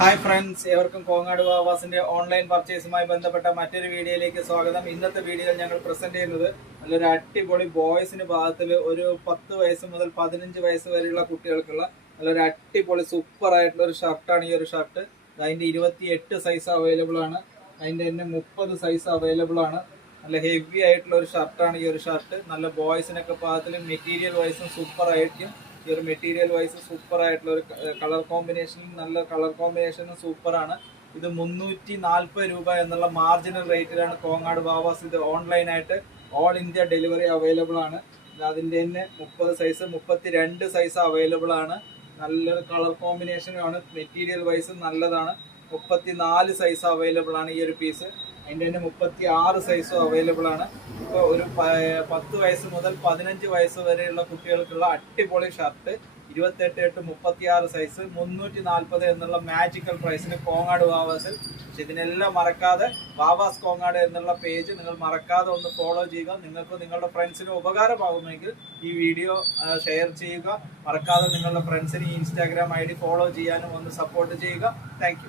Hi friends, ഏവർക്കും Kongad വാവാസിന്റെ online പർച്ചേസുമായി ബന്ധപ്പെട്ട മറ്റൊരു വീഡിയോയിലേക്ക് സ്വാഗതം. ഇന്നത്തെ വീഡിയോയിൽ ഞങ്ങൾ പ്രസന്റ് ചെയ്യുന്നത് നല്ലൊരു അടിപൊളി ബോയ്സിന് ഭാഗത്തിൽ ഒരു 10 വയസ്സ് മുതൽ 15 വയസ്സ് വരെയുള്ള കുട്ടികൾക്കുള്ള നല്ലൊരു അടിപൊളി സൂപ്പർ ആയിട്ടുള്ള ഒരു ഷർട്ടാണ്. ഈ ഒരു ഷർട്ട് അതിന്റെ 28 സൈസ് അവൈലബിൾ ആണ്. അതിന്റെ തന്നെ 30 സൈസ് അവൈലബിൾ ആണ്. നല്ല ഹെവി ആയിട്ടുള്ള ഒരു ഷർട്ടാണ് ഈ ഒരു ഷർട്ട്. നല്ല ബോയ്സിനൊക്കെ പാകത്തിൽ മെറ്റീരിയൽ വൈസും സൂപ്പർ ആയിരിക്കും. ഈ ഒരു മെറ്റീരിയൽ വൈസ് സൂപ്പർ ആയിട്ടുള്ള ഒരു കളർ കോമ്പിനേഷനും നല്ല കളർ കോമ്പിനേഷനും സൂപ്പറാണ്. ഇത് 340 രൂപ എന്നുള്ള മാർജിനൽ റേറ്റിലാണ് കോങ്ങാട് വാവാസ് ഇത് ഓൺലൈനായിട്ട് ഓൾ ഇന്ത്യ ഡെലിവറി അവൈലബിൾ ആണ്. അതിൻ്റെ തന്നെ 30 സൈസ് 32 സൈസ് അവൈലബിൾ ആണ്. നല്ലൊരു കളർ കോമ്പിനേഷനാണ്. മെറ്റീരിയൽ വൈസ് നല്ലതാണ്. 34 സൈസ് അവൈലബിൾ ആണ് ഈ ഒരു പീസ്. അതിൻ്റെ തന്നെ 36 സൈസും അവൈലബിൾ ആണ്. ഇപ്പോൾ ഒരു 10 വയസ്സ് മുതൽ 15 വയസ്സ് വരെയുള്ള കുട്ടികൾക്കുള്ള അടിപൊളി ഷർട്ട് 28-36 സൈസ് 340 എന്നുള്ള മാജിക്കൽ പ്രൈസിന് കോങ്ങാട് വാവാസിൽ. പക്ഷെ ഇതിനെല്ലാം മറക്കാതെ വാവാസ് കോങ്ങാട് എന്നുള്ള പേജ് നിങ്ങൾ മറക്കാതെ ഒന്ന് ഫോളോ ചെയ്യുക. നിങ്ങൾക്ക് നിങ്ങളുടെ ഫ്രണ്ട്സിന് ഉപകാരമാകുമെങ്കിൽ ഈ വീഡിയോ ഷെയർ ചെയ്യുക. മറക്കാതെ നിങ്ങളുടെ ഫ്രണ്ട്സിന് ഈ ഇൻസ്റ്റാഗ്രാം ID ഫോളോ ചെയ്യാനും ഒന്ന് സപ്പോർട്ട് ചെയ്യുക. താങ്ക്